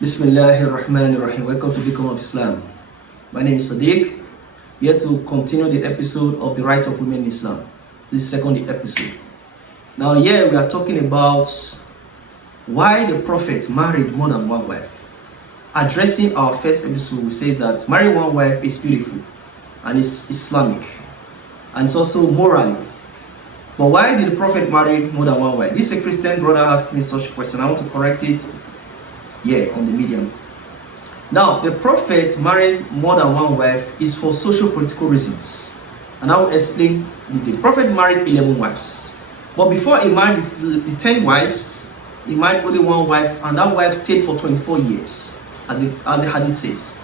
Bismillahirrahmanirrahim. Welcome to Beacon of Islam. My name is Sadiq. Here to continue the episode of the rights of women in Islam. This is the second episode. Now here we are talking about why the Prophet married more than one wife. Addressing our first episode, we say that marrying one wife is beautiful and it's Islamic and it's also morally. But why did the Prophet marry more than one wife? This is a Christian brother asked me such a question. I want to correct it here on the medium. Now, the Prophet married more than one wife is for social political reasons. And I will explain the Prophet married 11 wives. But before he married the 10 wives, he married only one wife, and that wife stayed for 24 years, as the hadith says.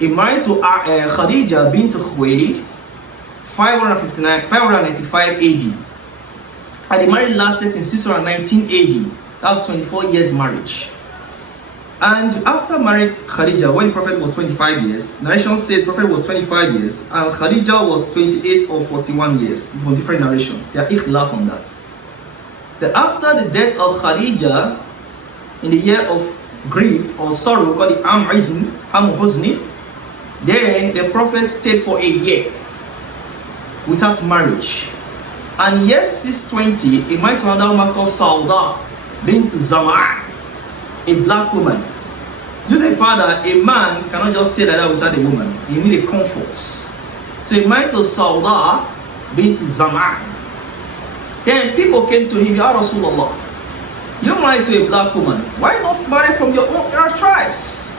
He married to Khadija bint Khuwaylid, 595 AD. And the marriage lasted in 619 AD. That was 24 years marriage. And after marrying Khadija, when the Prophet was 25 years, narration says the Prophet was 25 years and Khadija was 28 or 41 years, from different narration. There are ikhtilaf on that. After the death of Khadija, in the year of grief or sorrow, called the Am Huzni, then the Prophet stayed for a year without marriage. And year 620, he married to another woman called Sauda bint Zama', a black woman. Due to the fact that a man cannot just stay like that without a woman, he need a comfort. So he married to Sauda bint Zama'. Then people came to him, Ya Rasulullah, you married to a black woman, why not marry from your own tribes?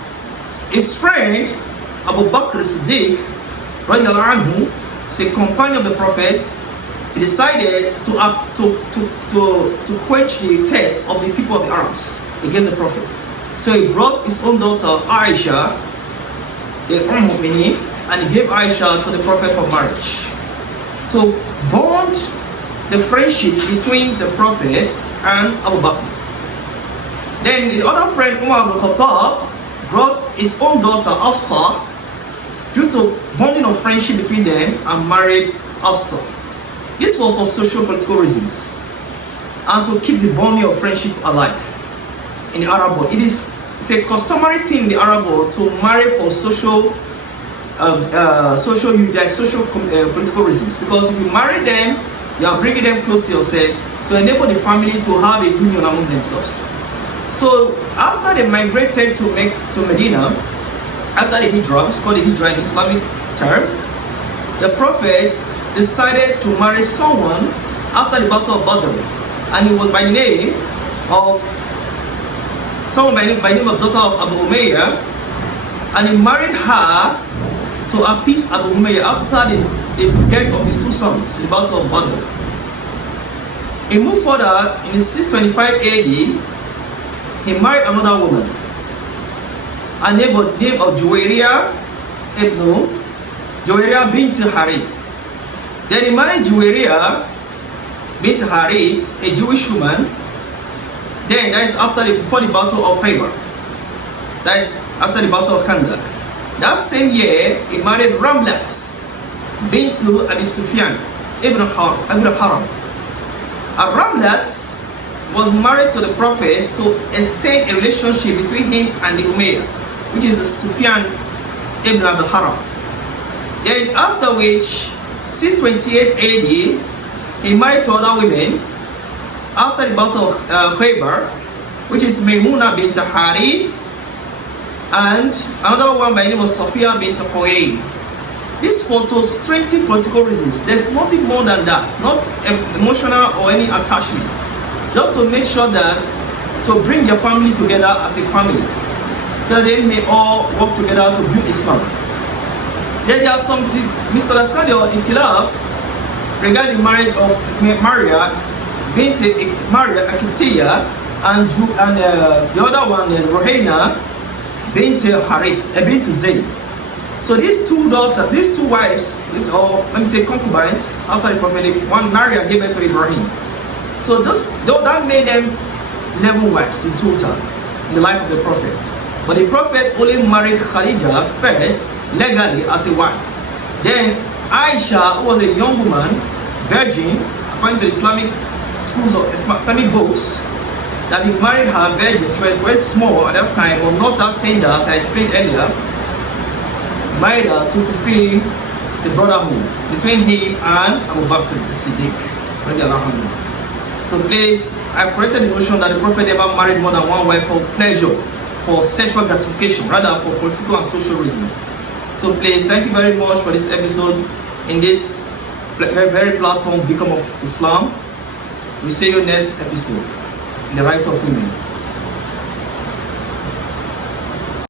His friend Abu Bakr Siddiq, radiallahu anhu, is a companion of the Prophet. He decided to quench the thirst of the people of the Arabs against the Prophet. So he brought his own daughter Aisha, the Mu'minin, and he gave Aisha to the Prophet for marriage, to bond the friendship between the Prophet and Abu Bakr. Then the other friend Umar ibn Khattab brought his own daughter Hafsa, due to bonding of friendship between them, and married Hafsa. This was for social political reasons and to keep the bonding of friendship alive in the Arab world. It's a customary thing in the Arab world to marry for social political reasons, because if you marry them, you are bringing them close to yourself to enable the family to have a union among themselves. So after they migrated to Medina, after the Hijrah, it's called the Hijrah in Islamic term, the Prophet decided to marry someone after the Battle of Badr, and it was by name of daughter of Abu Umayyah, and he married her to appease Abu Umayyah after the death of his two sons in the Battle of Badr. He moved further in 625 AD. He married another woman, a name of Juwairiya bint Harith. Then he married Juwairiya bint Harith, a Jewish woman. Then that is before the Battle of Khaybar. That is after the Battle of Khandaq. That same year, he married Ramlat bint Abi Sufyan ibn Haram. And Ramlat was married to the Prophet to extend a relationship between him and the Umayyah, which is the Sufyan ibn Abi Haram. Then after which, 628 AD, he married to other women after the Battle of Khaybar, which is Maymuna bint Harith, and another one by the name of Sophia bint Huyay. This photo strengthens political reasons. There's nothing more than that, not emotional or any attachment. Just to make sure that, to bring your family together as a family, that they may all work together to build Islam. Then there are some misunderstanding or ikhtilaf regarding the marriage of Maria Akitiya and the other one, Rohena bint Zayd. So these two wives, or let me say concubines, after the Prophet, one Maria gave birth to Ibrahim. So that made them 11 wives in total in the life of the Prophet. But the Prophet only married Khadija first, legally, as a wife. Then Aisha, who was a young woman, virgin, according to Islamic schools of Islamic books, that he married her virgin. She was very small at that time, but not that tender, as I explained earlier. Married her to fulfill the brotherhood between him and Abu Bakr as-Siddiq. So please, I corrected the notion that the Prophet never married more than one wife for pleasure, for sexual gratification, rather for political and social reasons. So please, thank you very much for this episode in this very platform, Become of Islam. We see you next episode in the Right of Women.